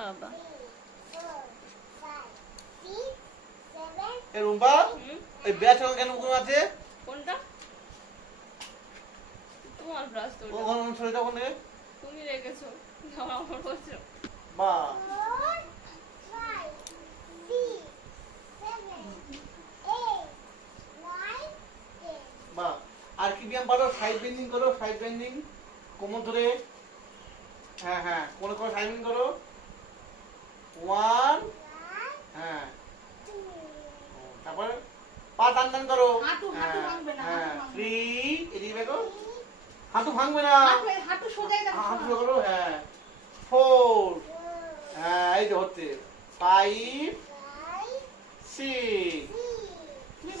বাবা এ রুম্পা এই ব্যাস কেন কোন আছে কোনটা তোমার ব্রাশ তো ওখানে সরে যাও কোনে তুমি রেখেছো আমার বলছো বা বা আর কি ব্যায়াম পারো সাইড বেন্ডিং করো সাইড বেন্ডিং কোমর ধরে হ্যাঁ হ্যাঁ কোন কোন সাইড বেন্ডিং করো 1 হ্যাঁ তারপর পা টান টান করো হাঁটু ভাঙবে না হ্যাঁ 3 এদিকে দেখো হাঁটু ভাঙবে না হাঁটু সোজাই রাখো হাঁটু করো হ্যাঁ 4 হ্যাঁ এই যে হচ্ছে 5 6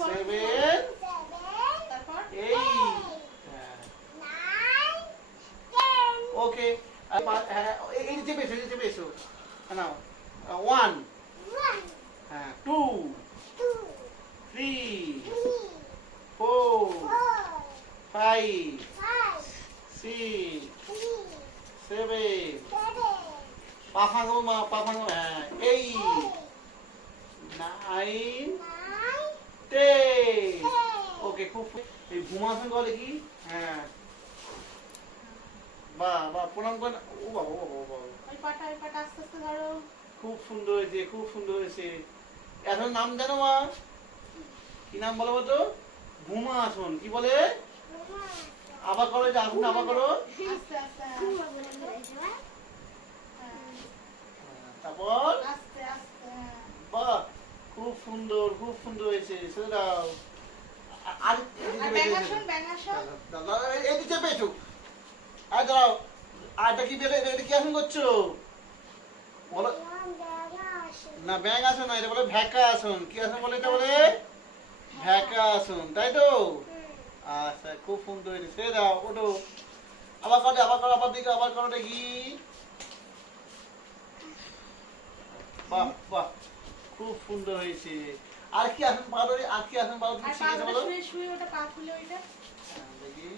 7 তারপর 8 ওকে এই চেপে এসো নাও 1 হ্যাঁ 2 3 4 5 6 7 পা ভাঙো মা পা ভাঙো হ্যাঁ 8 9 10 ওকে খুব এই ঘুমাসন বলে কি হ্যাঁ বাহ বাহ প্রণাম করেন ও বাবা ও বাবা ওই পাটা আস্তে আস্তে ধরো খুব সুন্দর হয়েছে খুব সুন্দর হয়েছে এখন নাম জানো মা কি নাম বলো তো ঘুমা আসন কি বলে আবার করো যে আসুন আবার করো আস্তে আস্তে তারপর আস্তে আস্তে বাহ খুব সুন্দর হয়েছে সেটা দাও আর ব্যাঙাসন দাদা এই দিকে পেছো আর দাও আর এটা কি বেলে এটা কি আসন করছো বলো না ব্যাং আসন না এটা বলে ভ্যাকা আসন কি আসন বলে এটা বলে ভ্যাকা আসন তাই তো আচ্ছা খুব সুন্দর হয়েছে ছেড়ে দাও ওটো আবার করো আবার দিকে আবার করো দেখি বাহ বাহ খুব সুন্দর হয়েছে আর কি আসন পারো আর কি আসন পারো তুমি শিখেছো বলো শুয়ে ওটা পা খুলে ওইটা দেখি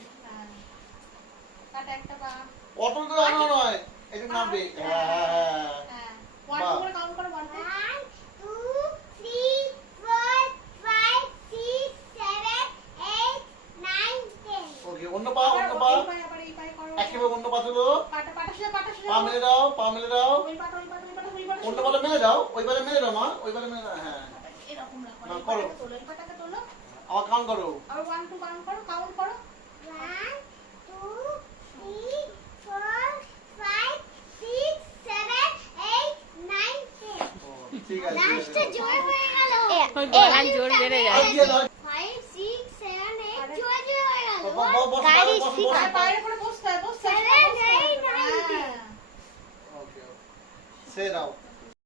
কাটা একটা পা অটো তো আনো নয় এটা নামবে হ্যাঁ হ্যাঁ ওয়ান করে কাউন্ট করো 1 2 3 4 5 6 7 8 9 10 ওকে অন্য পা আবার এই পায়ে করো একেবারে অন্য পা তুলো পাটা সোজা পা মেলে দাও ওই পাটা অন্য পাটা মেলে দাও ওই পাটা মেলে দাও মা ওই পাটা মেলে দাও হ্যাঁ এরকম রাখো না, করো। তোলো এই পাটাকে তোলো আবার কাউন্ট করো আবার 1 2 কাউন্ট করো 1 2 3 4 5 6 7 8 9 10 ও, ঠিক আছে লাস্টে জয় হয়ে গেল ওই গলার জোর বেড়ে আর যায় দিয়ে দাও 5 6 7 8 জয় হয়ে গেল বসো গাড়ি বসো শিখা আর বাইরে